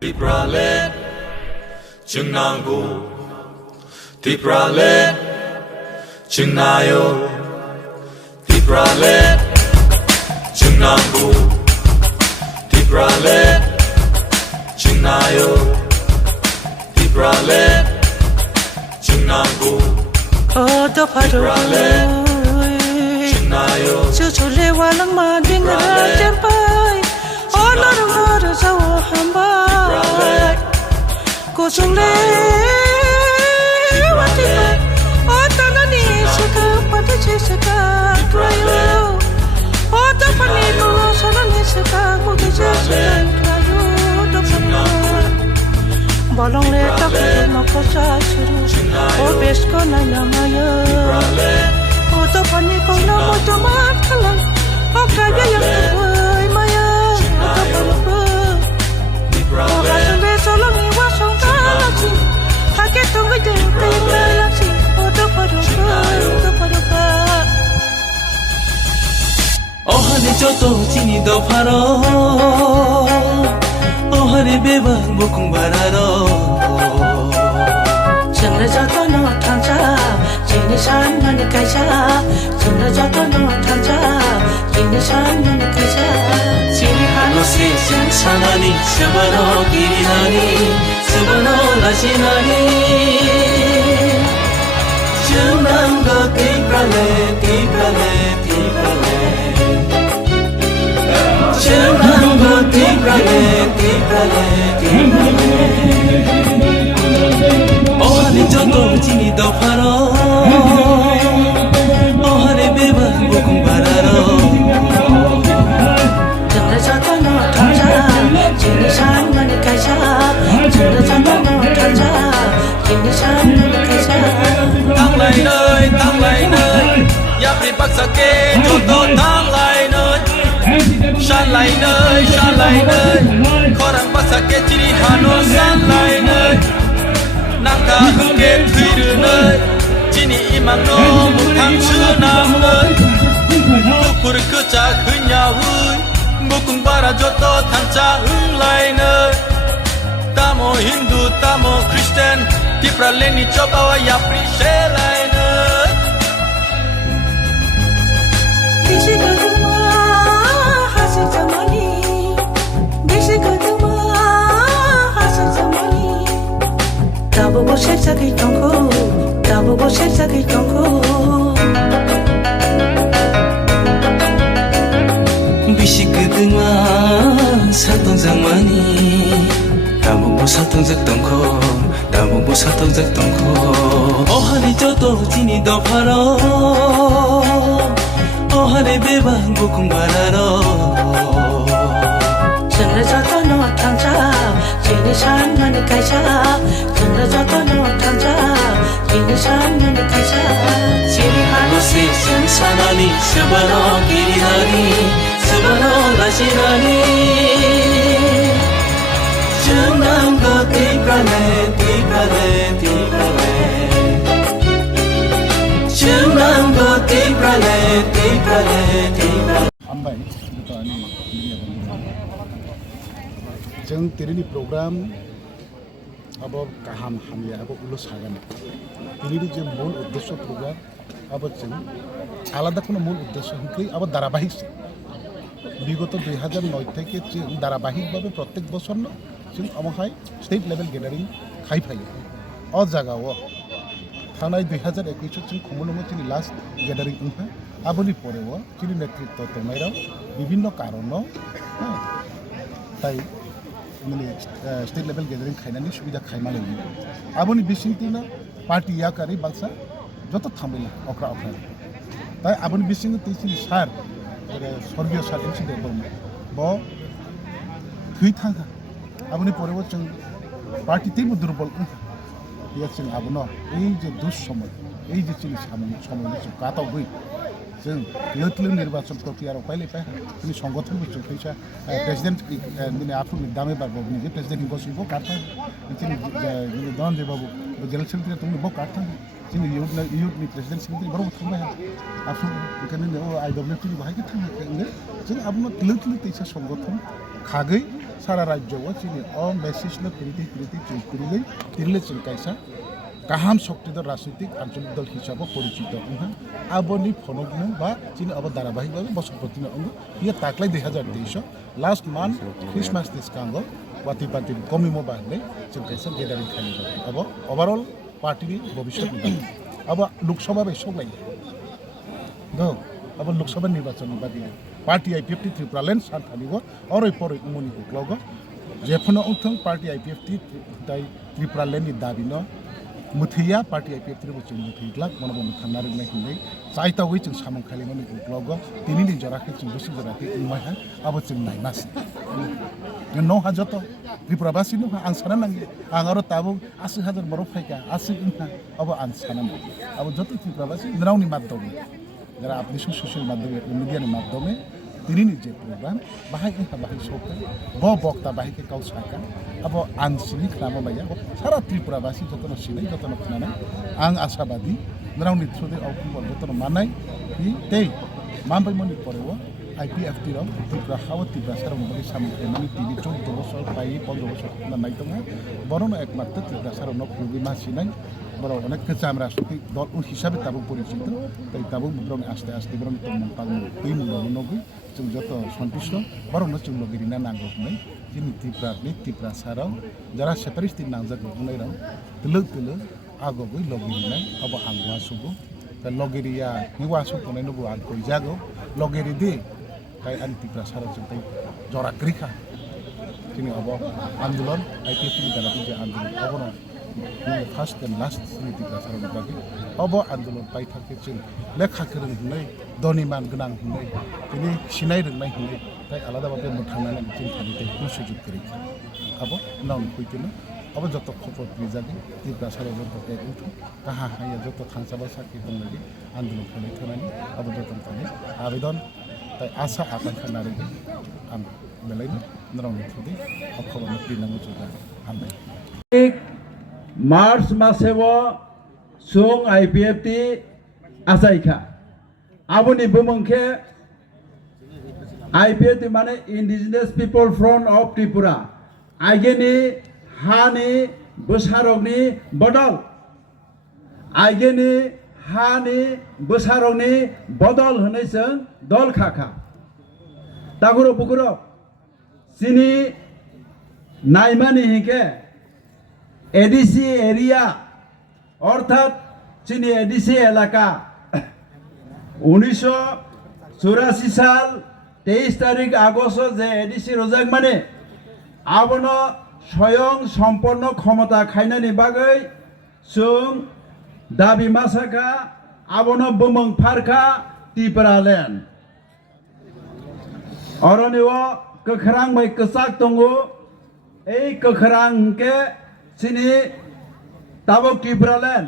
Tipralet Chunangu Tipralet Chunayo Tipralet Chunangu Tipralet Chunayo Tipralet Chunangu Tipralet Chunayo Chuchule walang madinga jampai Honor mara sawo hambai Kusule watika Otana ni sika pati chisika Trayo Ota pani kulo sana ni sika Kuki chisika Trayo Dopana Bolong le takuri mako chachuru O besko na nyamaya Ota pani kulo mo jamat kalang O kaya yang terway maya Ota palupa O kasule solong iwa song kalaksi Hake tunggu jengkeng melaksi Ota palupa O hane joto chini do pharo O hane beba bokung bararo Chengre joto no tangcha Chini shan mani kaisha Chengre joto no tangcha Chini shan mani kaisha Chini hano se chen sanani sabano girinani sabano lajinani Chunango tiprale tiprale tiprale Chunango tiprale tiprale tiprale O hane joto chini do pharo O hane beba bokung bararo Chengre joto no tangcha Chini shan mani kaisha Chengre joto no tangcha Chini shan mani kaisha Thang lại nơi Yap đi bắc sa kê Cho tô thang lại nơi Shan lại nơi Khó răng bắc sa kê Chỉ đi hà nô san lại nơi Nàng ta hương kê thủy đưa nơi Chỉ ní imang nô Một thang chứa nam nơi Phúc cứ cha khứ nhà vui Bố cùng bà ra cho tô thang cha hương lại nơi Tamo Hindu, tamo Christian Tipra leni chopa wa ya prishe lại nơi Desi kaduma hasil zamani Desi kaduma hasil zamani Tabo bo sheksa ki tonko Tabo bo sheksa ki tonko 비시끄등아 사동장만이 나무보 사동작 덩코 나무보 사동작 덩코 어하니 저도 지니 더 팔어 어하니 배방 보쿵 바라러 Chengre joto no tangcha Chini shan mani kaisha Chengre joto no tangcha Chini shan mani kaisha Chini hano 너세 생산하니 스바노 기리나니 스바노 라시나니 중남고 띠프라네 띠프라네 띠프라네 중남고 띠프라네 띠프라네 띠프라네 Ambai itu ani jeng tirini program abo kaham hamya abo ulo sagan tirini je mূল উদ্দেশ্য program abo jeng আলাদা কোনো মূল উদ্দেশ্য হইতেই abo ধারাবাহিক বিগত 2009 থেকে ধারাবাহিকভাবে প্রত্যেক বছর जों আমহাই স্টেট লেভেল গ্যাদারিং খাইফাই অ জায়গাও थांनाय 2021 जों खुंबोदोंमोन जोंनि लास्ट ग्यादारिं ओमफ्राय आबोनि परेव जोंनि नेतृत्व तंनायाव विभिन्न कारणाव ताई माने स्टेट लेवल ग्यादारिं खायनानै सुबिदा खायमालै आबोनि बिसिंतिना पार्टी याकारि बाक्सा जत थांबैला अख्रा ताई आबोनि बिसिंति तिसिनि सार स्वर्गीय सार इनसिडेन्ट दं ब थै थांगा आबोनि परेव जों पार्टी तेबो दुर्बल जों आबोनो এই যে দুঃসময় এই যে চিনি সময় কাটাবই जों लोथलो निर्वाचन प्रक्रिया पाइले पाइ जोंनि संगठन बुस्थु फैसा प्रेसिडेंट दिनै आफुनि दामे बारबो जे प्रेसिडेंट गसिबो काटा जोंनि दन जेबाबो जनरल सेक्रेटारि तुमनि बो काटा जोंनि युथनि प्रेसिडेंट सेक्रेटारि बरो थांबाय आफु बेखायनो आइडब्लिउटि बाहाय थाङाखै जों आबोनो लोथलो तैसा संगठन खागै सारा राज्योआव चिनि अ मेसेजनो तिरिले जों कायसा गाहाम शक्तिधर राजनीतिक आंचलिक दल हिसाबै परिचित उनहा आबोनि फनकनो बा चिनि अब धाराबाहिकভাবে बसपतिनो अंग ये ताकलाय 2023 लास्ट मान्थ क्रिसमास दिसकांगो वाति पार्टी कमिमो बाहले जों कायसा गेदारिं खालामबाय अब ओभारअल पार्टीनि भबिष्यत अब लोकसभा बाय सगलाय दो अब लोकसभा निर्वाचन बादि पार्टी आईपीएफटी त्रिपुरालेण्ड सानथानिबो अरै परै उमनि उक्लावगो जेफोनो अंथों पार्टी आईपीएफटी दाय त्रिपुरालेण्डनि दाबिनो मुथैया पार्टी आईपीएफटी जों मुथैग्लाक मनबो मुथांना रोंनाय होननाय जायतावै जों सामं खालिमनि उक्लावगो दिनैनि जराखै जों बोसि जराखै उमायहा अब जों नायमास न हाजत त्रिपुराबासिनो आं साना नांगे आं आरो ताबो 80,000 बर' फायका 80 इनहा अब आं साना अब जत त्रिपुराबासि रावनि माध्यमे যারা আপনি সোশ্যাল মাধ্যমে মিডিয়ার মাধ্যমে তিনি নিজে প্রোগ্রাম বাহাই ইনকা বাহাই সরকার বক্তা বাহিকে কাউ সাকা আব আনসিনি খালামো বাইয়া সারা ত্রিপুরাবাসী যতন সিনাই যতন খানাই आं आशाबादी रावनि थ्रुदे अखुम जतन मानाय हि तेई मामबाय मनि परेव आईपीएफटी राव त्रिपुरा हाव त्रिपुरा साराव नबे सामने मानि टीवी 14 বছর पाई 15 বছর ना नायदों बरनो एकमात्र त्रिपुरा साराव न खुबि मासिनाय बरो अनेक गोजाम राजनीतिक दल हिसाबै ताबो परिचित ताई ताबो बरनो आस्ते आस्ते बरनो तमपां बै मुलनो नगै जों जत सन्तुष्ट बरनो जों लगिरिना नांगौ होननाय जोंनि त्रिपुरा साराव जारा सेपारेटिस्ट नांजागौ होननाय राव तलो आगबै लगिरिनाय अब आंवा सुबो ता लगिरिया निवा सुखनाय नबो आं कइजागौ लगिरि दि ताई आं त्रिपुरा साराव जों ताई जराग्रिखा जोंनि अब आन्दोलन आईपीएफटी दाराबो जे आन्दोलन अबनो फार्स्ट एंड लास्ट त्रिपुरा साराव बागै अब आन्दोलन पाइ थाखे जों लेखा गोरों होननाय धनिमान गोनां होननाय दिनै सिनाय रोंनाय होननाय ताई आलादाबाबो मोथांनानै जों थानिथायखौ सुजुग करिखा अब नावनि फैतेनो अब जत खबर प्रिजागे त्रिपुरा साराव जत एक उठो काहा हाया जत थांसाबा साखि होननाय आन्दोलन खालामनाय थनानै अब जतन थानाय आवेदन ताई आशा आकांक्षा नारेगे आं बेलायनो नावनि थुदे खबरनो प्रिनांगौ जोगा हामबाय मार्च मासेव सुं आईपीएफटी आसाइखा आबुनि बुमंखे आईपीएफटी माने indigenous people front of Tripura आइगेनि हानि बोसारकनि बदल आइगेनि हानि बोसारकनि बदल होनैजों दल खाखा तागुरो बुकुरो सिनि नाइमानि हिके एडीसी एरिया अर्थात चीनी एडीसी एलाका 1984 साल 23 तारीख আগস্ট যে एडीसी रजाक माने आबनो स्वयं सम्पन्न क्षमता खायनानि बागै जों दाबि मासाखा आबनो बुमं फारखा त्रिपुरालेण्ड अरनिव कखरां मै कसाक दंगो এই कखरां के सिनी ताबो त्रिपुरालेण्ड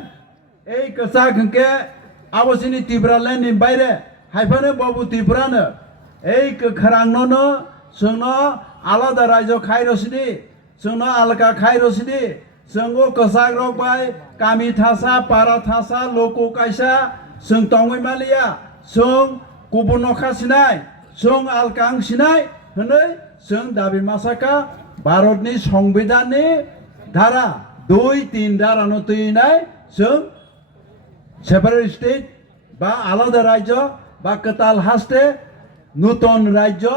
এই कसाक के आबो सिनी त्रिपुरालेण्ड नि बायरे हायफानो बाबु त्रिपुरानो এই कखरांनो जोंनो आलादा राज्य खायरसिनि जोंनो आलगा खायरसिनि जोंगो कसाक रक बाय कामी थासा पारा थासा लोको कायसा जों तंगै मालिया जों गुबुन नखा सिनाय जों आलकां सिनाय होनै जों दाबि मासाका भारतनि संविधाननि धारा 2-3 धारानो तैनाय जों सेपारेट स्टेट बा आलादा राज्य बा कताल हास्ते नूतन राज्य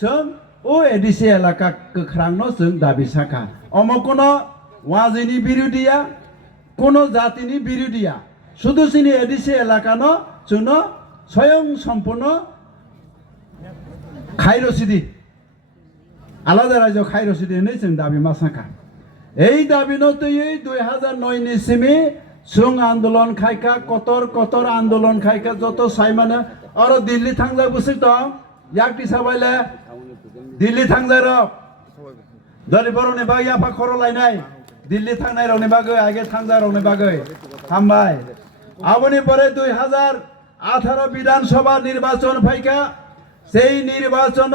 जों ओ एडीसी एलाका कखरांनो जों दाबि साखा अमकोनो वाजिनि बिरुदिया कोनो जातिनि बिरुदिया शुधु सिनि एडीसी एलाकानो जोंनो स्वयं सम्पूर्ण खायरसिदि आलादा राज्य खायरसिदि होनै जों दाबि मासाखा এই দাবিনো তৈরি 2009 नि सिमी जों आन्दोलन खायका कतर आन्दोलन खायका जत साइमानो आरो दिल्ली थांजा बुसुक दं याकति साबायले दिल्ली थांजा र दलि बरनि बागै आफा खर लायनाय दिल्ली थांनाय रनि बागै आगे थांजा रनि बागै हामबाय आबनि परे 2018 विधानसभा निर्वाचन फायका সেই নির্বাচন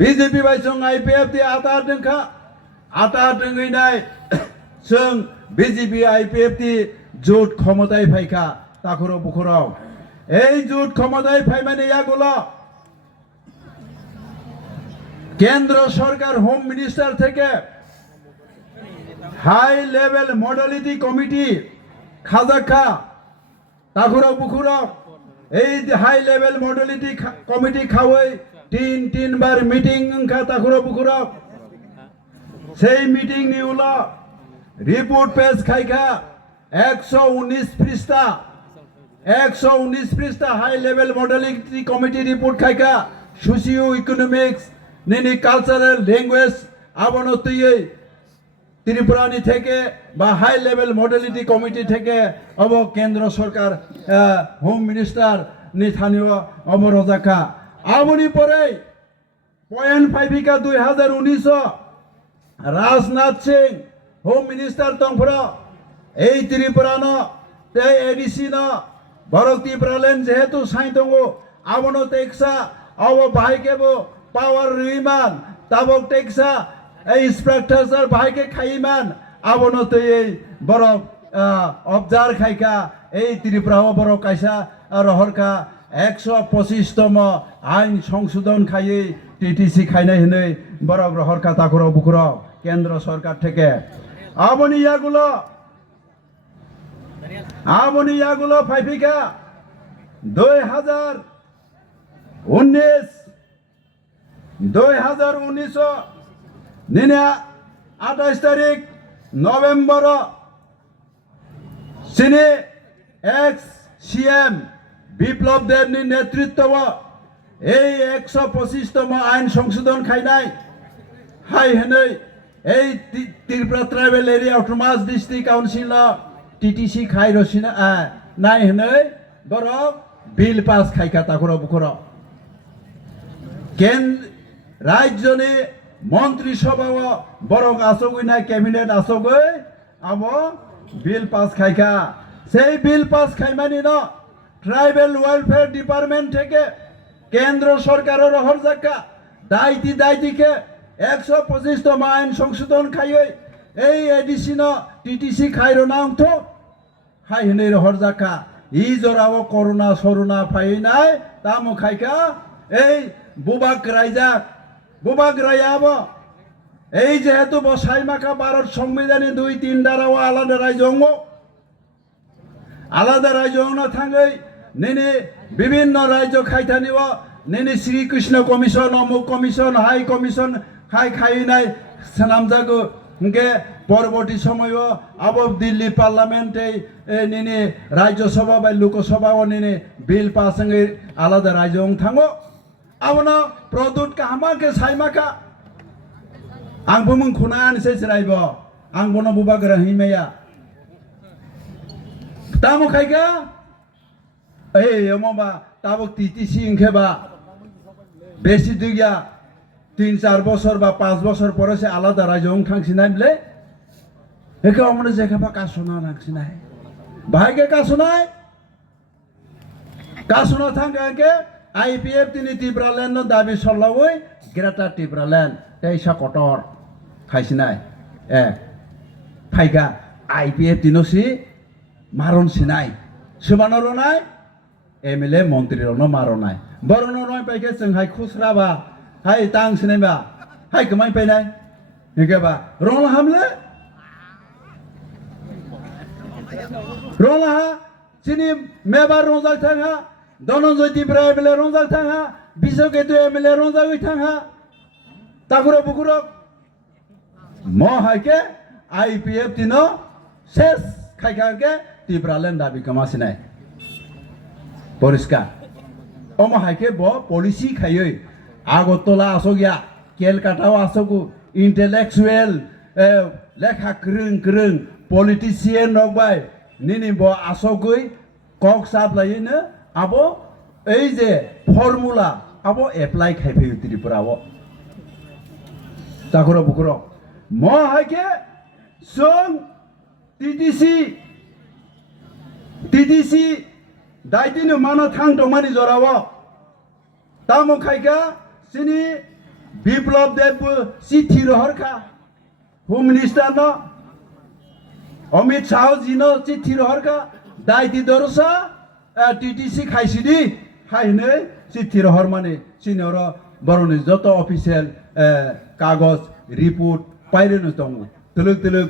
বিজেপি বাইসং आईपीएफटी आटा दोंखा आटा दोंगैनाय जों বিজেপি आईपीएफटी जुट क्षमताय फायखा ताखुरो बुखुराव এই जुट क्षमताय फायमाने यागुल কেন্দ্র সরকার হোম মিনিস্টার থেকে হাই লেভেল মডেলিটি কমিটি খাজাখা তাকুরা বুকুরা এই হাই লেভেল মডেলিটি কমিটি খাওয়াই তিনবার মিটিং খা তাকুরা বুকুরা সেই মিটিং নি উলা রিপোর্ট পেশ খাইখা 119 পৃষ্ঠা 119 পৃষ্ঠা high level modality committee report খাইখা সোশিও ইকোনমিক্স নিনি কালচারাল ল্যাঙ্গুয়েজ আবনতই ত্রিপুরানি থেকে বা হাই লেভেল মডেলিটি কমিটি থেকে অব কেন্দ্র সরকার হোম মিনিস্টার নিথানীয় অমরজাকা আবনি পরে point 5 2019 Rajnath Singh home minister তংফরা এই ত্রিপুরান এই এডিসি ন বরক ত্রিপুরালেন যেহেতু সাই দङ আবনো টেক্সা অব বাহাইকেবো পাওয়ার রিমান তাবক টেক্সা এই স্ট্রাকচার বাহাইকে খাইমান আবনতে এই বরক অবজার খাইকা এই ত্রিপুরাও বরক কাইসা রহরকা 125তম আইন সংশোধন খাইয়ে টিটিসি খাইনাই হনে বরক রহরকা তাকুর বুকুর কেন্দ্র সরকার থেকে আবনি ইয়াগুলো ফাইফিকা 2019 নিনে 28 তারিখ নভেম্বর সিনে এক্স সিএম বিপ্লব দেবনি নেতৃত্ব এই 125তম আইন সংশোধন খাইনাই হাই হেनै এই Tripura tribal area autonomous district council TTC খাই রসিনা নাই হেनै বরক বিল পাস খাইকা তাকুর বুকুর রাজ্যনি মন্ত্রিসভা বরক আসগই নাই ক্যাবিনেট আসগই আব বিল পাস খাইকা সেই বিল পাস খাইমানি ন ট্রাইবেল ওয়েলফেয়ার ডিপার্টমেন্ট থেকে কেন্দ্র সরকারের হরজাকা দায়িত্বকে 125তম আইন সংশোধন খাইয়ে এই এডিসি ন টিটিসি খাইর নাংথ খাই হনে হরজাকা ই জরাও করোনা সরোনা ফাই নাই তামো খাইকা এই বুবাক রাইয়াব এই যেহেতু বসাই মাখা ভারত সংবিধানে 2-3 ধারাও আলাদা রাজ্য না থাঙ্গই নেনে বিভিন্ন রাজ্য খাইথানিব নেনে শ্রীকৃষ্ণ কমিশন অমুক কমিশন হাই কমিশন খাই নাই সানামজাগো কে পরবর্তী সময় আব দিল্লি পার্লামেন্টে নেনে রাজ্যসভা বা লোকসভা নেনে বিল পাস আলাদা রাজ্য থাঙ্গো আবনো প্রদুত কাহামাকে সাইমাকা आंबो मुंखौना आनसै जिरायब आं बनो बुबा ग्रहिमाया तामो खाइगा ए यमबा ताबो टीटीसी इंखेबा बेसि दुगिया 3-4 বছর বা 5 বছর পরে সে আলাদা রাজ্য থাংছিনাই বলে একে আমরা যেখাবা কাসনা নাংছিনাই ভাইকে কাসনা থাঙ্গাকে আইপিএফ তিনি ত্রিপুরাল্যান্ড দাবি সরলাওই গ্রেটার ত্রিপুরাল্যান্ড তেইশা কটর খাইছিনাই ফাইকা আইপিএফ তিনসি মারণ সিনাই সুবানর নাই এমএলএ মন্ত্রীরনো মারনাই বরন নয় পাইকে जों হাই খুসরাবা হাই তাং সিনাইবা হাই কমাই পাইনাই হেকেবা রং হামলে রংহা চিনি মেবার রंजाल थाङा ধনঞ্জয় ত্রিপুরা এমএলএ রंजाल थाङा বিশ্বকেতু এমএলএ রंजाल थाङा তাকুর বুকুর ম হাইকে আইপিএফ তিন শেষ খাইখাকে ত্রিপুরাল্যান্ড দাবি কমাসিনাই পরিষ্কার অম হাইকে ব পলিসি খাইयै আগরতলা আসগিয়া কেলকাটাও আসগু ইন্টেলেকচুয়েল লেখা ক্রং পলিটিशियन নকবাই নিনি ব আসগৈ কক সাপ্লাইनो আবো এই যে ফর্মুলা আবো এপ্লাই খাইফাই ত্রিপুরাও তাকুর বুকুর ম হাইকে जों টিটিসি দায়িত্বनो मानो थां दमानि जराव तामो खाइका सिनि बिप्लब देव चिठी रहरखा होम मिनिस्टार न अमित शाह जी न चिठी रहरखा दायित्व दरसा टीटीसी खाइसिदी हाइने चिठी रहर माने सिनियर বরনি যত অফিসিয়াল কাগজ রিপোর্ট পাইরেनो दङ तलुक तलुक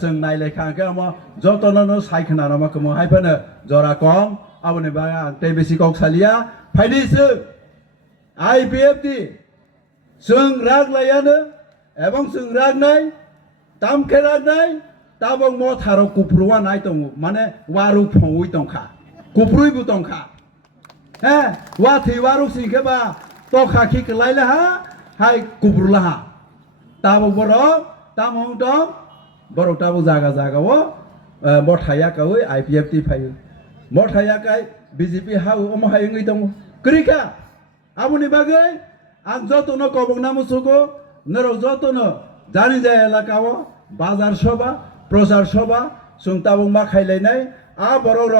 जों नायलायखांखो आमा जतननो सायखना नामा कमो हायफानो जरा कम आबनि बा आंते बेसि कौसालिया फायदिसो IPFT जों रागलायानो एबं जों रागनाय तामखे रागनाय ताबं मथारो कुप्रुवा नाय दङ माने वारु फंवै दंखा कुप्रुइबो दंखा हे वा थैवारु सिंखेबा तखा खिखलायलाहा हाय कुप्रुलाहा ताबो बरो तामं दं बरो ताबो जागा जागावो मथाया कावै IPFT फायो मथाया काय BJP हाउ अमहायङै दङ क्रिका आबुनि बागै आं जतनो कबंना मुसुको नरो जतनो जानि जाय एलाकाव बाजार सभा प्रचार सभा जों ताबं मा खायलायनाय आ बरो र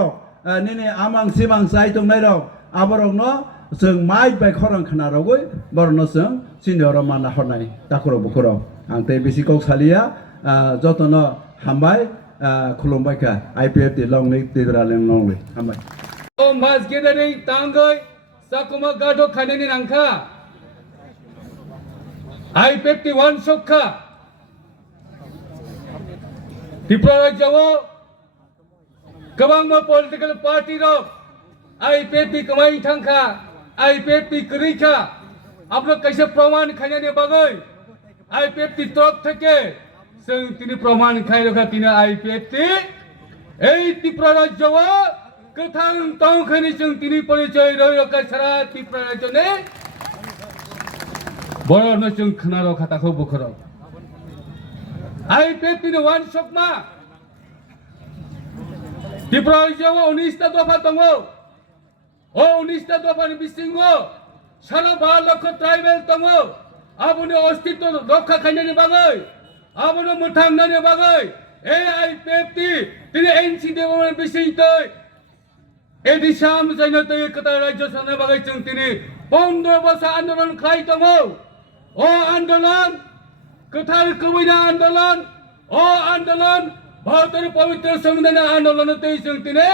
निने आमां सिमां जाय दंनाय र आबरनो जों माइ बाय खरं खनारावै बरनो जों सिनियर माना हरनाय ताखरो बुखरो आंते बेसि कौसालिया जतनो हामबाय खुलुमबायखा IPFT लंलै देबरालें लंलै हामबाय ओ मास गेदानि तांगै Chakmaghat खानेनि नांखा Ipft 1 सकखा त्रिपुरा राज्योआव गोबां पलिटिकल पार्टी रक IPFT कमाई थांखा IPFT करिखा आपनो कैसे प्रमाण खायनानि बागै IPFT तरफ থেকে जों तिनि प्रमाण खायरखा तिनि IPFT এই त्रिपुरा राज्योआव गोथां तंखनि जों तिनि परिचय रयका सारा त्रिपुरा राज्योनि बरनो जों खोनारो खाताखौ बुखरो IPFT नि 1 सकमा त्रिपुरा राज्योआव 19 टा दफा दङ ओ 19 टा दफानि बिसिङाव सारा 12 लक्ष ट्राइबेल दङ आबुनि अस्तित्व रक्षा खायनानि बागै आबुनि मोथांनानि बागै IPFT तिनि एनसि देवनि बिसिङै एदिसाम जायनो तै कता राज्य साना बागै जों तिनि 15 बोसोर आन्दोलन खाय दङ ओ आन्दोलन कथार कबैना आन्दोलन ओ आन्दोलन भारतनि पवित्र संविधान आन्दोलन तै जों तिनि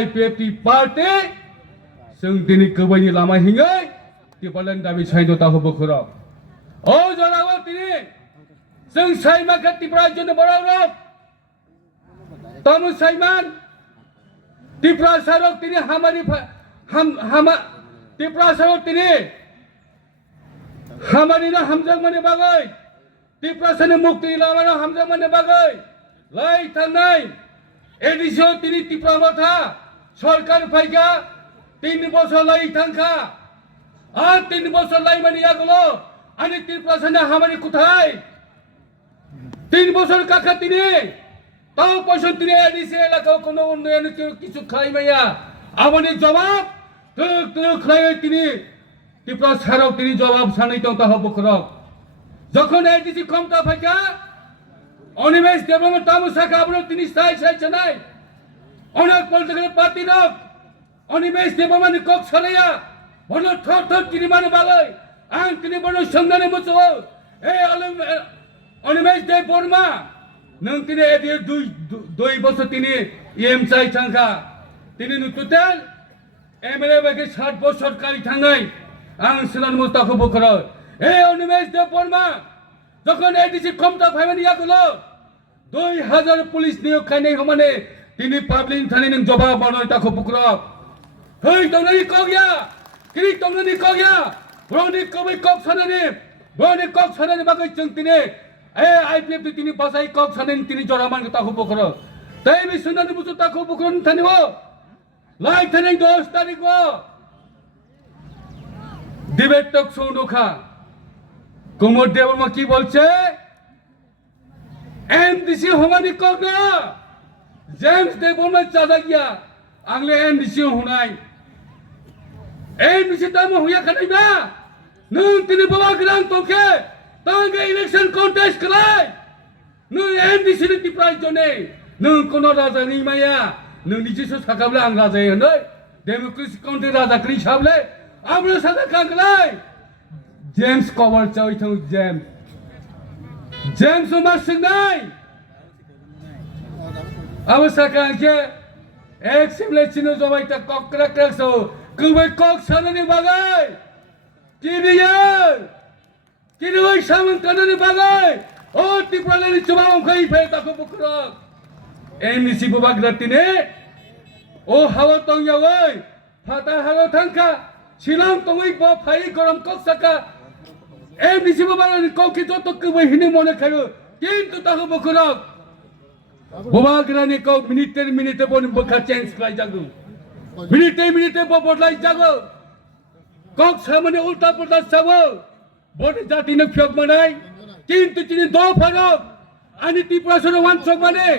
IPFT पार्टी जों तिनि कबैनि लामा हिङै तिपालन दाबि साइदो ताखौ बुखरो ओ जराव तिनि जों साइमाखा त्रिपुरा राज्योनि बराव तमु साइमान त्रिपुरा सरक तिनि हामारि त्रिपुरा सरक तिनि हामारिनो हामजांमानि बागै त्रिपुरा सानि मुक्ति लामानो हामजांमानि बागै लाई थांनाय एडिसो तिनि त्रिपुरा मथा सरकार फायगा 3 बोसोर लाई थांखा आ 3 बोसोर लाई मानि आगलो आनि त्रिपुरा सानि हामारि कुथाय 3 बोसोर काका तिनि ताव पयसन तिनि एडिसो एलाकाव कोनो उन्नयन किछु खायमाया आबनि जवाब तुक खाय तिनि त्रिपुरा साराव तिनि जवाब सानै दं ताह बुखरो যখন एडिसि खमता फायका अनिमेश डेभलपमेन्ट तामु साखा आबनो तिनि साइ चनाय अनेक पलिटिकल पार्टी रक अनिमेश डेभलपमेन्ट कक सालाया बनो थर तिनि माने बागै आं तिनि बनो संनानै मुसो अनिमेश दे बर्मा नों तिनि एदि 2 बोसोर तिनि एम चाइ थांखा तिनि टोटल एमएलए बागै 7 बोसोर काइ थांनाय आं सुनान मुस्ताखौ बुखरो अनिमेश दे बर्मा যখন एडिसि खमता फायमानि यागलो 2000 पुलिस नियोग खायनाय हमाने तिनि पाब्लिक थानि नों जवाब बानो ताखौ बुखरो हई तंगनि कगया किरि तंगनि कगया ब्रनि कबै कक सानानि बागै जों तिनि IPFT तिनि बासाय कक सानानि तिनि जरामान ताखौ बुखरो तै बि सुनानि बुसु ताखौ बुखरो थानि हो लाई थानि 10 तारिख हो डिबेट टक सुनोखा कुमार देवबर्मा की बोलছে एमडीसी हमानी कगना जेम्स देवबर्मा चादा गया आंले एमडीसी होनाय एमडीसी ताम हुया खनायबा नों तिनि बाबा ग्रां तोके तांगे इलेक्शन कन्टेस्ट खलाय नों एमडीसी नि त्रिपुरा जने नों कोनो राजा नि माया नों निजेसो साखाबले आं राजा होनै डेमोक्रेसी काउन्ट्री राजा क्रि साबले आमनो सादा कांगलाय जेम्स कवर चौथौ जेम्स उमर सिंह अब सकांखे एक सिमले चिनो जबाय ता कक्रा क्रक्सो कुबै कक साननि बागै kini oi samang kanani bagai oh Tripura coba kai fe tako bukrok MDC bubagratine oh hawa tong yawai fata hawa tangka silang tongoi bo phai gorom kok saka MDC bubagratine kok ki joto kubai hini mone khayo kintu tako bukrok bubagrani kok minute bon bukha change kai jagu minute bo bodlai jago kok samane ulta pulta sabo bode jati ne fyok manai kintu chini do pharok ani Tripura soro wan sok mane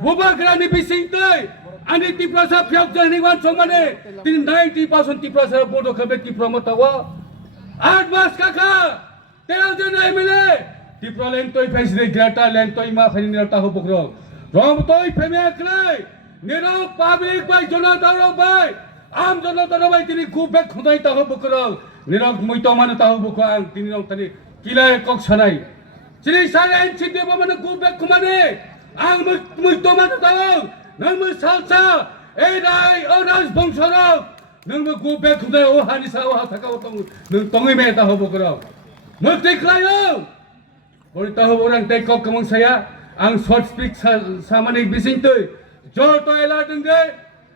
bubagrani bising toi ani Tripura sa fyok jani wan sok mane tin 90% Tripura sa bodo khabe Tripura matawa 8 mas kaka 13 John MLA Tripura len toi face de grata len toi ma phani nata ho bukro rom toi pheme aklai nero public bai jonata ro bai am jonata ro bai tini kubek khudai ta ho bukro nero moi to mane ta ho bukro ang tini rong tani kilai kok sanai Sini saya NCT mana kubek kumane ang moi to mane ta ho nang mo salsa rai oras bongsorok nang mo kubek khudai o hani sa o thaka o tong nang tongi me ta ho bukro mukti klayo bori ta ho orang te kok kamang saya ang short speak samane bising toi jor to ela dengge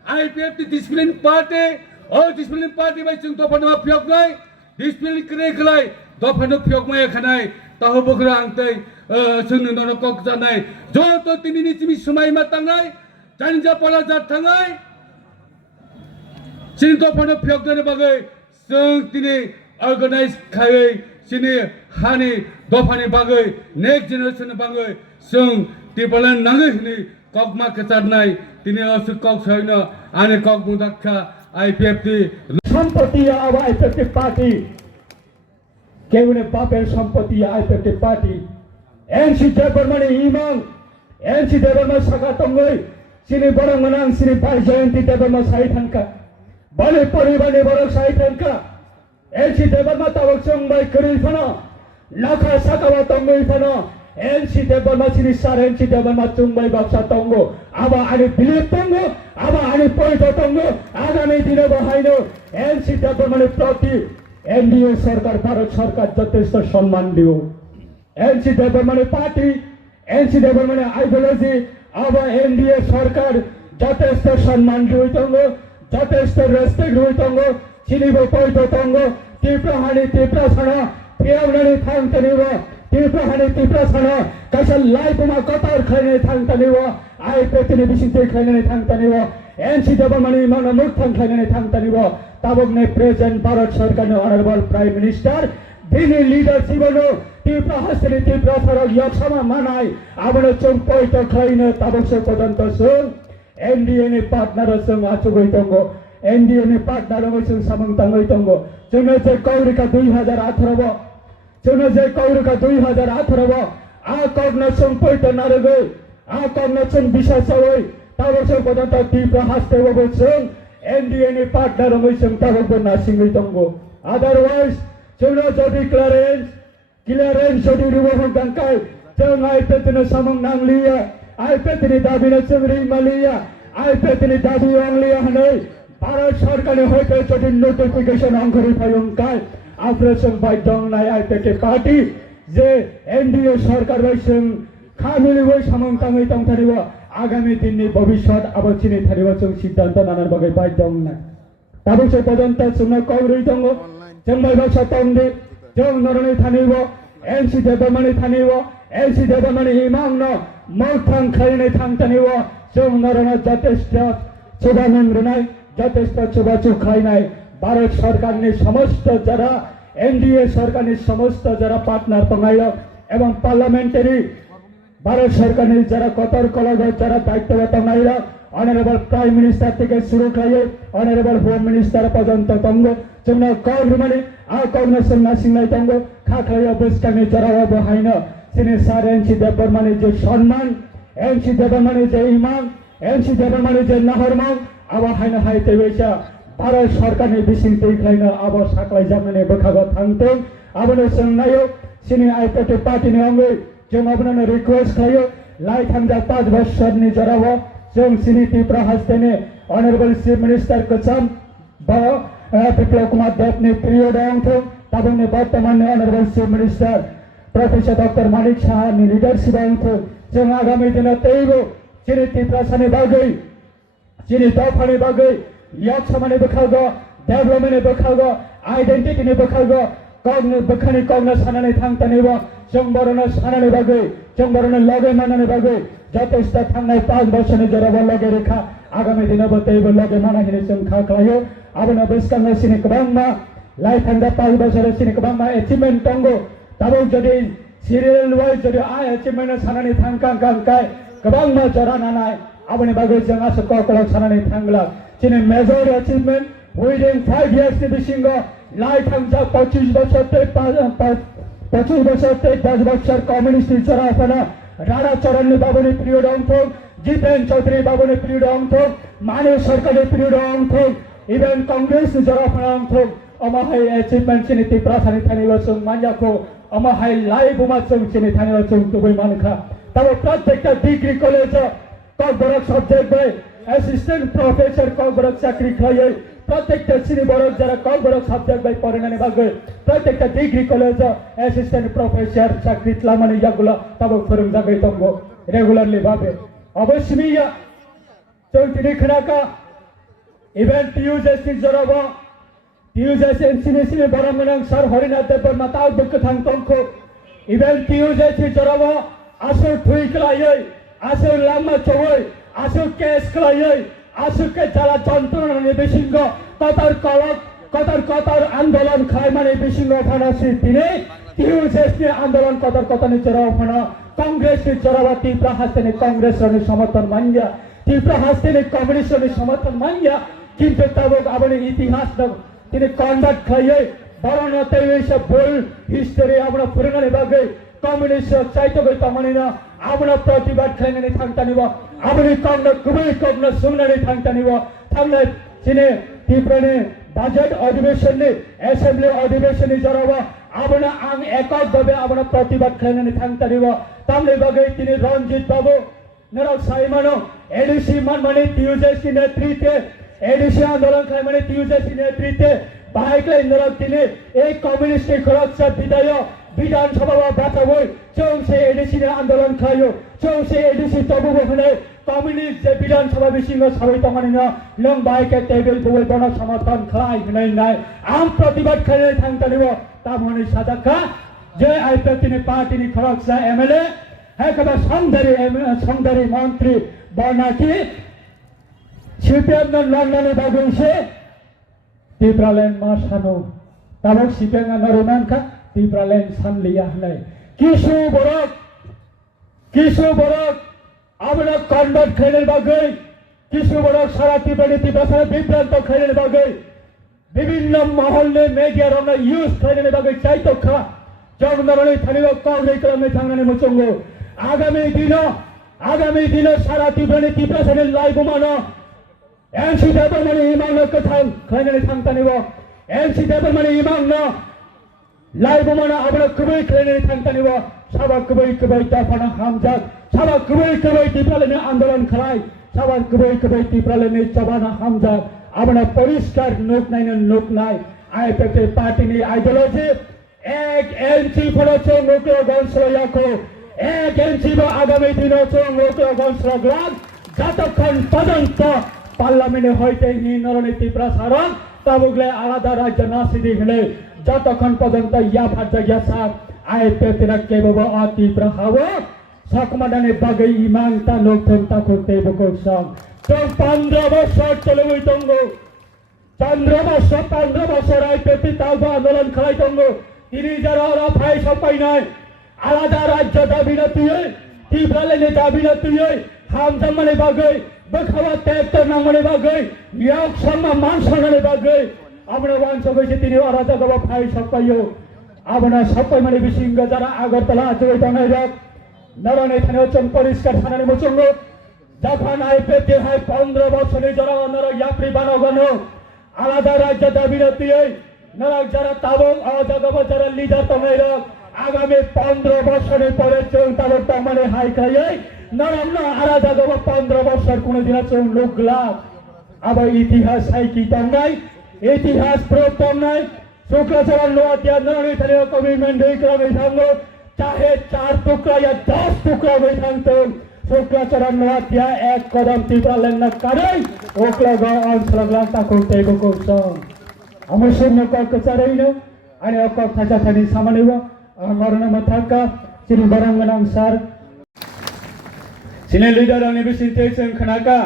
Ipft discipline party all discipline party bai chung to phano pyok nai discipline kre klai do phano pyok mai khanai ta ho bokra ang tei chung no kok janai jor to tini ni chimi sumai ma tangai janja pala jat thangai sin to phano pyok jane bagai chung tini organize khai sini hani do phani bagai next generation bagai chung Tripura nangai ni kok ma kachar nai tini asu kok chaina ani kok mudakha Ipft সম্পত্তি আবার Ipft party কেউনে বাপের সম্পত্তি Ipft party NC দেবরমানি ইমাং NC Debbarma সাকা তঙ্গই সিনি বড় মনাং সিনি ভাই জয়ন্তী দেবরমা সাই থানকা বলে পরিবারে বড় সাই থানকা এনসি দেবরমা তাবক চংবাই করি ফানো লাখা সাকাবা তঙ্গই ফানো NC Debarma sini sar NC Debarma chungbai babsa tongo aba ani bilip tongo aba ani poito tongo agami dine bahaino NC Debarma ni proti NDA সরকার ভারত সরকার যথেষ্ট সম্মান দিও NC Debarma ni party NC Debarma ni ideology aba NDA সরকার যথেষ্ট সম্মান দিও tongo যথেষ্ট respect দিও tongo চিনিবো poito tongo Tripura hani Tripura sana পিয়াউনানি থাংতনিবো Tripura hani Tripura sana kaisa laipuma kotar khaine thangtaniwa Ipft ni bisinte khaine thangtaniwa NC Debarma ni mana mukthang khaine thangtaniwa tabok ne present bharat sarkar ni honorable prime minister bini leadership no Tripura hasri Tripura sarak yaksama manai abone chung poito khaine tabok se pojanto sung NDA ni partner sung achugoi tongo NDA ni partner sung samang tangoi tongo jone je kaurika 2018 bo jone je kaurika 2018 bo a kogna sung poito narego a kogna sung bisa sawai tabok se pojanto Tripura haste bo sung NDA ni partner sung tabok bo nasingoi tongo otherwise jone jodi clearance jodi ribo gangkai jeng Ipft ni samang nanglia Ipft ni dabi na sung ring malia Ipft ni dabi anglia hanai Bharat সরকারে হইতে যদি notification অঙ্কুরি ফায়ুংকাই operation বাই দংনাই Ipft party যে NDA সরকার বাইসং খামিলি বই সামংতাঙ্গই তংথারিব আগামী দিননি ভবিষ্যৎ আবচিনি থারিব চং সিদ্ধান্ত নানার বাগৈ বাই দংনাই তাবুসে পর্যন্ত সুনা কৌরই দঙ্গ জংবাই বাসা তংদি জং নরনি থানিব NC Debarma থানিব NC Debarma ইমাংন মৌথাং খাইনে থাংতানিব জং নরনা যথেষ্ট চুবানং রনাই যথেষ্ট চুবাচু খাই নাই ভারত সরকার নি সমস্ত যারা এনডিএ সরকার নি সমস্ত যারা পার্টনার তঙ্গাইল এবং পার্লামেন্টারি ভারত সরকার নি যারা কতর কলগ যারা দায়িত্ব তঙ্গাইল অনারেবল প্রাইম মিনিস্টার থেকে শুরু করে অনারেবল হোম মিনিস্টার পর্যন্ত তঙ্গ जोंना गवर्नमेंट आ कॉग्निशन नासिंगनाय तंग खाखाय बसकानि जरावा बहायन सिनि सार NC Debarma जे सम्मान NC Debarma जे इमान NC Debarma जे नाहरमां आबा हायनो हायते बैसा भारत सरकारनि बिसिं दैख्लायनो आबा साख्लाय जामनानै बोखागो थांथों आबनो सोंनायो सिनि Ipft पार्टीनि अंगै जों आबनो रिक्वेस्ट खायो लाई थांजा 5 बोसोरनि जरावा जों सिनि Tripura हास्तेनि ऑनरेबल चीफ मिनिस्टर कचाम बा Biplop Kumar Dev ni period angthong tabung Baptaman Honorable Chief Minister Professor Dr. Manik Shah ni leadership untuk jeng agami dina teibo sini tiprasane bagai sini dafane bagai yak samane bakhalgo development bakhalgo identity ni bakhalgo kogna bakhani kogna sanane thangtanibo jengbarana sanane bagai jengbarana lage manane bagai jatesta thangnai 5 বছরে জরাবা লগে রেখা আগামী দিনে বতেইব লগে মানা হিনে जों খাখলাयो abona beskanga sini kebangma lai thangda 5 বছরে sini kebangma achievement tongo tabo jodi serial wise jodi achievement sanani thangkang kangkai kebangma jora nanai aboni bagai जों aso kokolak sanani thangla sini major achievement within 5 years ni bisingo lai thangja 25 বছর te 25 বছর te 10 বছর communist জরা আপনা Rana চরণী বাবুনি period অংথক জিতেন Chowdhury বাবুনি period অংথক মানে সরকারের period অংথক even Congress জরাফনা অংথক অমাহাই achievement চিনি ত্রিপ্রাসানি Thani বসং মানজাকো অমাহাই লাই বুমা চং চিনি থানি বসং তুবই মানখা তবে প্রত্যেকটা degree college Kokborok subject by assistant professor Kokborok চাকরি খাইয়ে প্রত্যেকটা চিনি বড়ক যারা ককবরক সাবজেক্ট বাই পরিণামে বাগে প্রত্যেকটা ডিগ্রি কলেজ অ্যাসিস্ট্যান্ট প্রফেসর চাকরি তলামানি ইয়াগুলা তবে ফরম জাগাই তঙ্গ রেগুলারলি ভাবে অবশ্যই চৌধুরী খনাকা ইভেন্ট টিউজেসি জরাবা টিউজেসি সিনি বরমনং সর হরিনাথ দেবর মাতাও বক থাং তংখো ইভেন্ট টিউজেসি জরাবা আসো থুই ক্লাইয়ে আসো লামা চওই আসো কেস ক্লাইয়ে আসো কে যারা যন্ত্রণা নিবেশিঙ্গ কতার আন্দোলন খায় মানে বিশিঙ্গ ফানাসি দিনে টিউজেসি আন্দোলন কতানি জরাবা ফানা कांग्रेस जरावा तीव्र हस्ते कांग्रेस समर्थन मानिया तीव्र हस्ते कम्युनिस्ट समर्थन मानिया किंतु तब अपने इतिहास कन्वर्ट खाइए बरन तैसे बोल हिस्टोरी अपना फुरंगने बागे कम्युनिस्ट चाहते गई तमानिना अपना प्रतिबाद खाइने थांगतानिब अपनी कग्न कुबै कग्न सुमनाने थांगतानिब थांगनाय सिने तीव्रने बजेट अधिवेशन ने एसेंब्ली अधिवेशन ने जरावा अपना आं एকক भावे अपना प्रतिबाद खाइने थांगतानिब तामले बागे तिनी रंजित बाबू नरक साइमानो एडीसी मान माने टीयूजेसी नेतृत्व एडीसी आंदोलन खाय माने टीयूजेसी नेतृत्व बाइकले नरक तिनी एक कम्युनिस्ट खरकसा विधायक विधानसभा बाचाबोय चौसे एडीसी आंदोलन खायो चौसे एडीसी तबुबो हने कम्युनिस्ट जे विधानसभा बिसिंग सबै तमानिना लं बाइके टेबल बुवे बना समर्थन खाय हनै नाय आम प्रतिबाद खायने थांतानिबो तामनि सादाका जे आइपतिनि पार्टीनि खरकसा एमएलए हेकबा संदारी मंत्री बनाकी सिपिएम लंडने बागुसे तिप्रालेन मासानो ताबक सिपिएम नरमानका तिप्रालेन सानलिया हनै किसु बरक आबना कन्वर्ट खैने बागै किसु बरक सारा तिप्रासा विभ्रांत खैने बागै विभिन्न महलले मेडिया रंगा यूज खैने बागै चाइतो खा जगनरले थानिबो कौले क्रमे थांनानै मुचंगो आगामी दिन सारा तिब्रने तिब्रासने लाइव मानो एनसी देबर माने इमांग कथां खैनानै थांतानिबो एनसी देबर माने इमांग लाइव मानो आबना कुबै खैनानै थांतानिबो साबा कुबै दाफाना हामजाक साबा कुबै तिब्रालेने आंदोलन खालाय साबा कुबै तिब्रालेने चबाना हामजाक आबना परिष्कार नुक नाय आइपीएफ पार्टीनि आइडियोलॉजी एक एनसी फलोचो लोकल गंसलायाको एक एनसी आगामी दिनोचो लोकल गंसलाग्राम যতক্ষণ পর্যন্ত পার্লামেন্টে হইতে নি নরনীতি প্রসারণ তবুগলে আলাদা রাজ্য নাসিদি হলে যতক্ষণ পর্যন্ত ইয়া ফাটা গেছা আইপেতেরা কেবব অতি প্রভাব সকমাদানে বাগে ইমান তা লোকথন তা করতে বকসং তো 15 বছর চলে হইতঙ্গ 15 বছর আইপেতে তাও আন্দোলন খাইতঙ্গ তিনি যারা রাফাই সবাই নয় আলাদা রাজ্য দাবি না তুই তিব্রালেনে দাবি না তুই হামজা মানে বাগৈ বখাওয়া তেত্তর নামনে বাগৈ নিয়োগ সম্মান মান সম্মানে বাগৈ আমরা ওয়াংশ গেছে তিনি আলাদা গবা ফাই সবাইও আমরা সবাই মানে বিশিঙ্গ যারা আগরতলা আছে বানাই রাখ নরনে থানে চন পরিষ্কার থানানে মুচঙ্গ যখন আইপেতে হয় 15 বছরে যারা নর ইয়াপ্রি বানাগানো আলাদা রাজ্য দাবি না তুই নরক যারা তাবং অজাগব যারা লিডার তমাইরা আগামী 15 বছরের পরে চলতার তমানে হাই খাইয়ে নরম না আলাদাগব 15 বছর কোন দিন চল লোকলা আবার ইতিহাস হাই কি তমাই ইতিহাস প্রতম নাই शुक्लाचरण नवाद्या नरनी थाने कमिटमेंट दैक्रा बैठांगो चाहे 4 टुकड़ा या 10 टुकड़ा बैठांगतो शुक्लाचरण नवाद्या एक कदम त्रिपुरा लेन कारै ओक्लाग अनसलग्ला ताको तेको सं अमसुरनो कचारैनो आणि अकक थाचा थानी सामानेव मरण मथाका सिनि बरंगनां सार सिने लीडर अनि बिसिते जों खनाका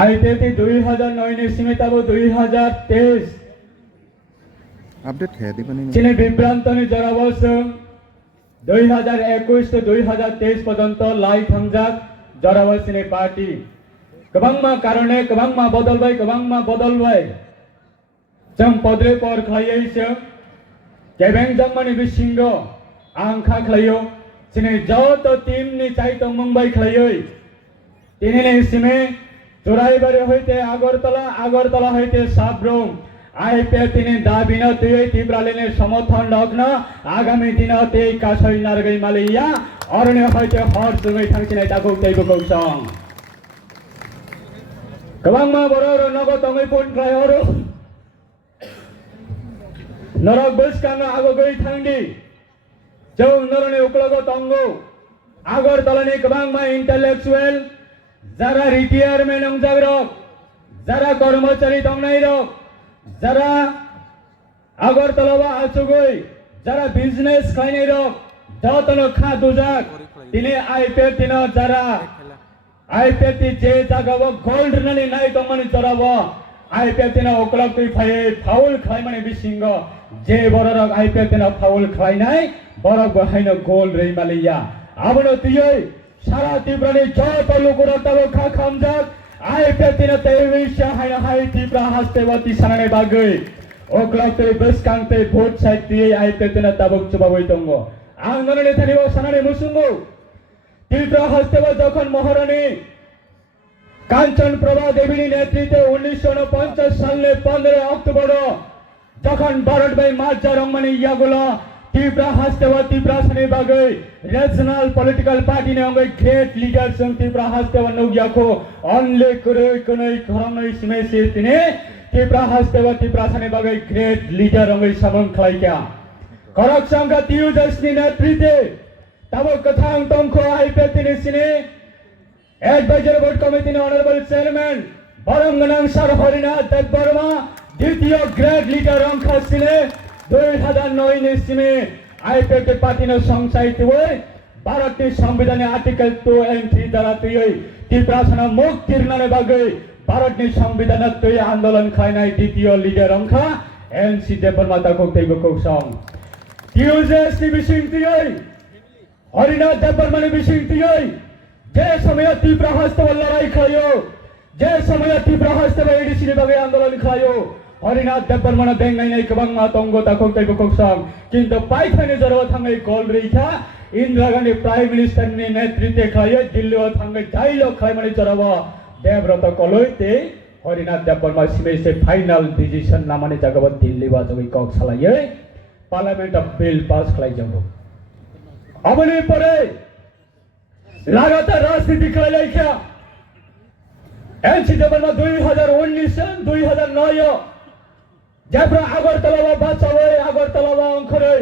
आईपीएफटी 2009 नि सीमिताबो 2023 আপডেট খেয়ে দিবেন सिने विभ्रान्तनि जरावसों 2021 to 2023 पर्यंत लाई थांजाक जरावसिने पार्टी गोबांमा कारणे गोबांमा बदलबाय जों पद्रे पर खालायैसो केबें जंगमानि बिसिंग आंखा खालायो सिने जत टीमनि चाइतो मुंबई खालायै तिनिने सिमे चोराइबारी हईते आगरतला हईते साब्रम आईपीएफ तिनी दाबिन तुई त्रिपुराले समर्थन रख्न आगामी दिन त्यही कासै नारगै मालैया अरण्य हईते हरसँगै थांसिनाय ताको तेबोको सं गोबांमा बरर नगतङै पुनख्लायहरु नरक बसकांग आगो गई थांदि जौ नरने उक्लगो तंगो आगरतलानि गोबांमा इन्टेलेक्चुअल जरा रिटायरमेन्ट अंजाग्रक जरा कर्मचारी तंगनाइरक जरा आगरतलावा आचुगै जरा बिजनेस खाइनाइरक जतनो खा दुजाक तिनी आईपीएफ तिन जरा आईपीएफ जे जागाव गोल्ड ननि नाइ तंगमनि जराव आईपीएफ तिन ओकलक तुइ फाइ फाउल खाइमाने बिसिंग जे बररक आईपीएफ तिन फाउल खाइनाय बरक बहाइन गोल रैमालिया आबनो तुयै सारा त्रिपुरानि जत लुकुरताबो खा खामजाक आईपीएफ तिन तेविस हाइन हाइ त्रिपुरा हास्तेवती सानाने बागै ओकलक तुइ बसकांते भोट साइड तुयै आईपीएफ तिन ताबक चुबाबै दंगो आं नरने थानिबो सानाने मुसुंगो त्रिपुरा हास्तेवा जखन महारानी कांचन प्रभा देवीनि नेतृत्वे 1949 सालले 15 अक्टोबर जखन भारत भाई मार्चा रंगमानि यागुला त्रिपुरा हास्तेवा त्रिपुरा साने बागै रिजनल पॉलिटिकल पार्टी ने अंगै ग्रेट लीडर जों त्रिपुरा हास्तेवा नौयाखौ अनले कुनै खरंनै सिमेसे तिने त्रिपुरा हास्तेवा त्रिपुरा साने बागै ग्रेट लीडर अंगै समन खलाइका करक संघ तियुजसनि नेतृत्वे तब कथांग तंखो आईपीएफ तिने सिने advisor board committee honourable chairman बरंगनां सर हरिनाथ देवबर्मा द्वितीय ग्रेट लीडर अंक सिने 2009 नि सिमे आईपीएफ पार्टी न संसाइट हुए भारत नि संविधान आर्टिकल 2 and 3 द्वारा तुयै त्रिपुरा सन मुक्ति तिर्नने बागै भारत नि संविधान तुयै आन्दोलन खाइनाय द्वितीय लीडर अंक एनसी देवबर्मा ताको तेगोको सं तियुजेस नि बिसिं तुयै हरिनाथ देवबर्मा नि बिसिं तुयै जे समय त्रिपुरा हास्तेवा लड़ाई खायो जे समय त्रिपुरा हास्तेवा एडीसी नि बागै आन्दोलन खायो हरिनाथ देवबर्मा बेंगाइनाय गोबां तंगो ताको तेबोको सं किन्तु पाइथानि जराव थांनाय गोल रैखा इंदिरा गांधी प्राइम मिनिस्टर नि नेतृत्वे खायो दिल्लीआव थांनाय डायलग खायमानि जराव देवव्रत कलैते हरिनाथ देवबर्मा सिमेसे फाइनल डिसिजन नामानि जागाव दिल्लीआव जगै कक सालायै पार्लियामेंट अफ बिल पास खालायजागौ अबनि परे लगातार राजनीति खालायलायखा एनसी देवबर्मा 2019 2009 जेब्ला आगरतलावा बाचावै आगरतलावा अंखरै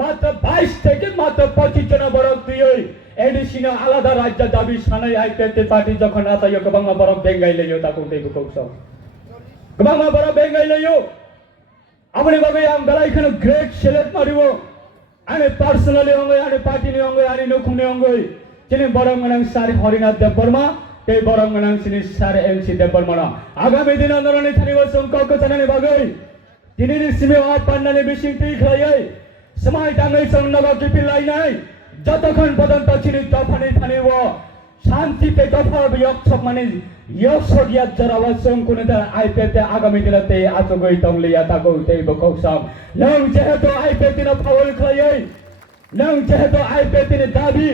मात्र 22 থেকে मात्र 25 जना बरक दियै एडीसी न आलादा राज्य दाबी सानै आईपीएफ पार्टी जखन आतायो गोबां बरक बेंगाइलैयो ताको तेगोको सं गोबां बरक बेंगाइलैयो आबनि बागै आं बेलायखनो ग्रेट सेलेक्ट मारिवो आने पर्सनली अंगै आने पार्टी नि अंगै आने नखुमनि अंगै जिनि बरंगनां सार हरिनाथ देवबर्मा ते बरंगनां सिनि सार एनसी देवबर्मा आगामी दिन नरने थानिबो संकल्प जानानै बागै दिनैनि सिमे पान्नानि बिसिं तुइ खायै समाय दाङै जों नग किपिलायनाय जतखन पर्यन्त चिनि दफानि थानिबो शान्ति पे दफा यक्षक माने यक्षक या जरावा जों कुनै आईपीएफ आगामी दिन ते आजगै तंगलिया ताको ते बकसम नों जेहेतु आईपीएफ दिन फाउल खायै नों जेहेतु आईपीएफ दिन दाबी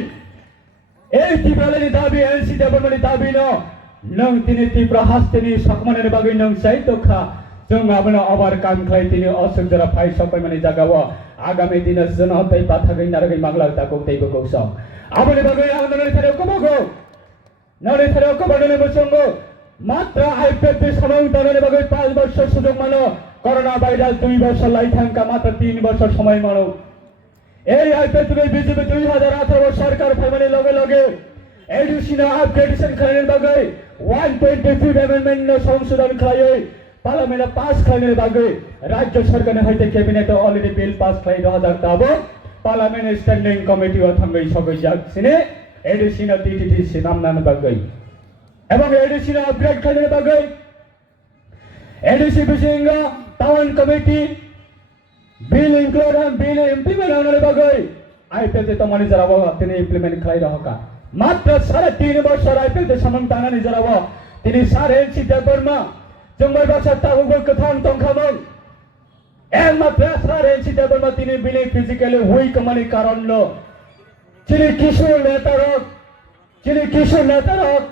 এই त्रिपुरानि दाबी एनसी देवबर्मानि दाबी नों तिनि त्रिपुरा हास्तेनि सकमाननि बागै नों साइतो खा जों आबनो अबार काम खाय तिनि असुक जरा फाइ सपायमानि जागाव आगामी दिन जनहतै पाथागै नारगै मागला ताको तेबोको सं आबनि बागै आं नरनि थारे कबगो नरनि थारे कबडने बसंगो মাত্র আইপিএফটি সমর্থনের বাগে 5 বছর সুযোগ মানো করোনা ভাইরাস 2 বছর লাই থাকা মাত্র 3 বছর সময় মানো এই আইপিএফটি বিজেপি 2018 সরকার ফেমানে লগে লগে এডুকেশন আপগ্রেডেশন খাইনের বাগে 125 অ্যামেন্ডমেন্ট সংশোধন খাইয়ে পার্লামেন্টে পাস খাইনের বাগে রাজ্য সরকারের হইতে ক্যাবিনেটে অলরেডি বিল পাস খাই 2000 তাবো পার্লামেন্ট স্ট্যান্ডিং কমিটি অথঙ্গই সগৈ যাকছিনে এডুকেশন টিটিটি নাম নাম বাগে এবং এডিসি আপগ্রেড খাইনের বাগে এডিসি বিশিঙ্গ town committee bill include bill implement হওয়ার বাগে আইপিএতে তোমার যারা তিনি ইমপ্লিমেন্ট খাই রহকা মাত্র 3.5 বছর আইপিএতে সামন টানানি যারা তিনি সারে এনসি দেববর্মা জঙ্গল বাসা তাবুক কথান তংখামং একমাত্র সারে এনসি দেববর্মা তিনি বিলি ফিজিক্যালি উইক মানে কারণ তিনি কিশোর নেতারক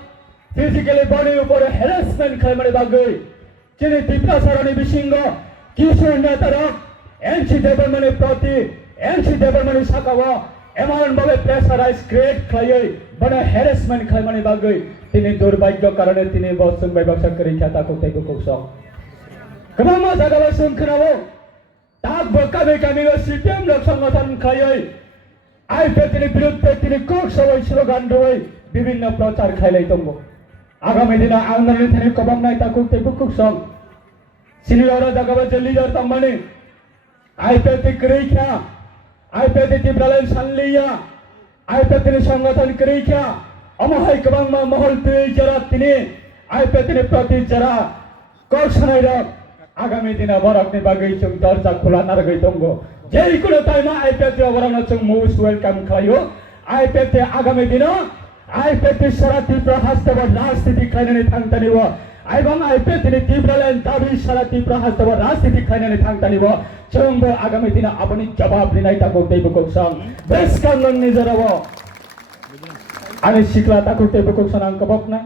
ফিজিক্যালি বডির উপরে হ্যারাসমেন্ট খাইমারে বাগে তিনি তীব্র সারণী বিশিঙ্গ কিশোর নেতারক এনসি দেববর্মানের প্রতি এনসি দেববর্মানের শাখাওয়া এমন ভাবে প্রেসারাইজ ক্রিয়েট খাইয়ে বড় হ্যারাসমেন্ট খাইমারে বাগে তিনি দুর্ভাগ্য কারণে তিনি বস্তুন ব্যবসা করে খেতা করতে কুকসং কমা জায়গা সংখ্যাও তাক বকাবে কামিও সিপিএম লোক সংগঠন খাইয়ে আইপিএর বিরুদ্ধে তিনি কক সবাই স্লোগান দেয় বিভিন্ন প্রচার খাইলাই তঙ্গ আগামী দিনে আন্দোলন থেকে কবম নাই তা করতে কুকসং সিনিয়র জায়গা যে লিডার তম্বানি আইপিএ করেইখা আইপিএ তীব্রালেন সানলিয়া আইপিএ সংগঠন করেইখা অমহাই কবাংমা মহল তুই যারা তিনি আইপিএ প্রতি যারা কৌশনাই রক আগামী দিনে বরকনি বাগৈ চুং দরজা খোলা নারগৈ দঙ্গ যেই কোনো টাইমে আইপিএ অবরণ চুং মোস্ট ওয়েলকাম খাইও আইপিএ আগামী দিন আইপিএ সারা তীব্র হাস্তব রাজনীতি খাইনানি থাংতানিব এবং আইপিএ তীব্রলেন দাবি সারা তীব্র হাস্তব রাজনীতি খাইনানি থাংতানিব চুংব আগামী দিনে আপনি জবাব দিনাই তাকো দেব কৌশং বেশ কাঙ্গন নিজরাব আমি শিখলা তাকো দেব কৌশং আঙ্ক বকনা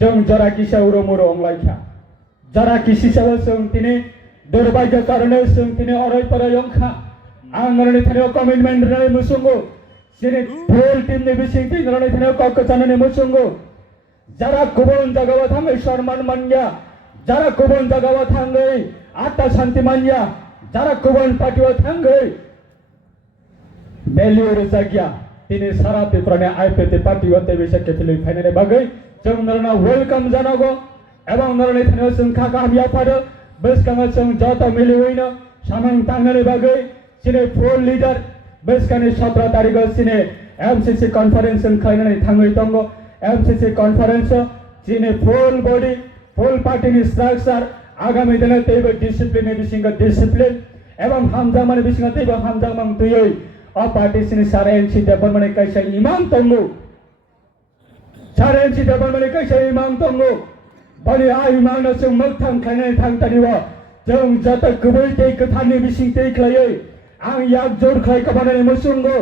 চুং জরা কিসা উরো মুরো অংলাইখা যারা কৃষি সেবা তিনি দুর্ভাগ্য কারণে তিনি অরই পরে অংখা আন্দোলনে থানেও কমিটমেন্ট রয়ে মুসুঙ্গ তিনি ফুল টিম নিবিসিং তিন রণে থানেও কক চাননে মুসুঙ্গ যারা কুবন জাগাওয়া থাঙ্গে সম্মান মানিয়া যারা কুবন জাগাওয়া থাঙ্গে আত্মা শান্তি মানিয়া যারা কুবন পাটিও থাঙ্গে ভ্যালিউর জাগিয়া তিনি সারা ত্রিপুরানে আইপিএতে পার্টি হতে বেশি কেফিলি ফাইনালে বাগে जों नरना वेलकाम जानांगौ এবং नरनाय थानायाव जों खाका हामिया फादो बेसकाङा जों जत मिलिवैनो सामों थांनानै बागै सिने फुल लिडार बेसकानि 17 तारिखआव सिने एमसीसी कन्फरेन्स जों खालायनानै थाङै दङ एमसीसी कन्फरेन्स सिने फुल बडी फुल पार्टीनि स्ट्राक्चार आगामी दिनाव तेबो डिसिप्लिन बिसिङा डिसिप्लिन एवं हामजामानि बिसिङा तेबो हामजामां तुयै अ पार्टी सिने सारे एनसी डेभलपमेन्ट कैसा इमाम दङो सारे एनसी डेभलपमेन्ट कैसा इमाम दङो बलि आ इमामनो जों मोगथां खालायनानै थांथानिबो जों जत गुबै दै गोथारनि बिसिं दै खालायै आं याक जोर खालाय कबानानै मोसुंगो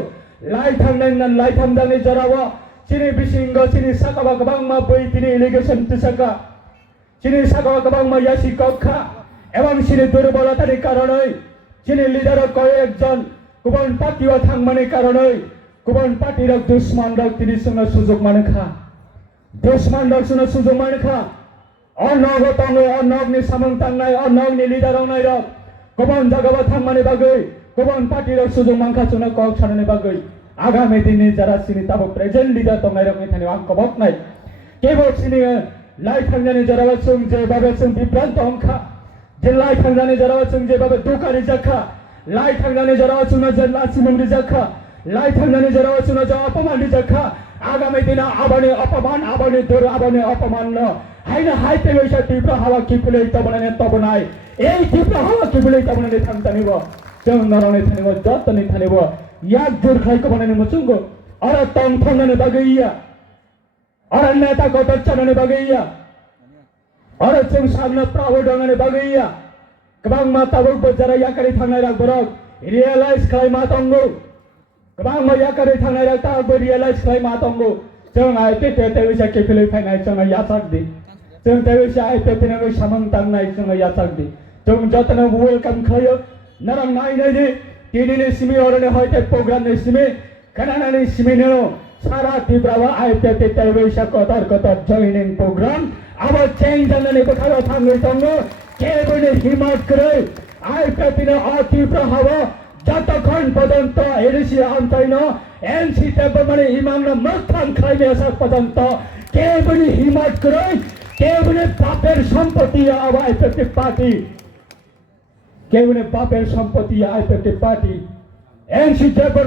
लाइ थांनानै लाइ थांदानि जरावा सिनि बिसिंगो सिनि साकाबा गोबां मा बै दिनै इलिगेसन तिसाका सिनि साकाबा गोबां मा यासि कखा एवं सिनि दुर्बलतानि कारणे सिनि लिडार कयेकजन गुबुन पार्टियाव थांमानि कारणे गुबुन पार्टिर दुश्मनर तिनि संग सुजुग मानखा दुश्मनर संग सुजुग मानखा अनग तंगै अनगनि सामों थांनाय अनगनि लिडार नाय गुबुन जागाव थांमानि बागै गुबुन पार्टिर सुजुग मानखा संग कक साननि बागै आगामी दिननि जरा सिनि ताबो प्रेजेंट लिडार दंनाय रकनि थानि आं कबकनाय केबो सिनि लाइ थांनानै जराव जों जेबाबो जों बिब्रान्त अंखा जे लाइ थांनानै जराव जों जेबाबो दुखारि जाखा लाइ थांनानै जराव जों जे लासिमंरि जाखा लाइ थांनानै जराव जों जे अपमाननि जाखा आगामी दिनाव आबानि अपमान आबानि दुर आबानि अपमान न हायना हायते वैसा तीव्र हावा किपुलै तबनानै तबनाय এই तीव्र हावा किपुलै तबनानै थांतानिब जों नरनै थानिब जतनै थानिब याक जोर खाय कबनानै मुसुंगो अर तंग थांनानै बागैया अर नेता गदर चानानै बागैया अर जों सामने प्राउड दंनानै बागैया गोबां मा ताबुक बजारा याकारि थांनाय रागबरक रियलाइज खालाय मा दंगो गोबां मा याकारि थांनाय राग ताबो रियलाइज खालाय मा दंगो जों आइपे तेवैसा केफिलै फायनाय जों यासाकदि जों तेवैसा आइपे तेनगै सामों थांनाय जों यासाकदि जों जतनो वेलकाम खायो नरम नायनायनि दिनैनि सिमी अरने हयते प्रोग्रामनि सिमी खोनानानै सिमिनो सारा तीव्रवा आइपे तेवैसा कतर कतर जॉइनिंग प्रोग्राम अब चेंज जाने बखारा थांगै दङ केबोले हिम्मत गरे आइपिएफटिन अतीव्र हावा जतक्षण पर्यन्त एडिसी आउँदैन एनसी डेभलपमेन्ट इमाम र मखान खाइने पर्यन्त केबोले हिम्मत गरे केबोले बापेर सम्पत्ति अब आइपिएफटी पार्टी केबोले बापेर सम्पत्ति आइपिएफटी पार्टी एनसी डेभलपमेन्ट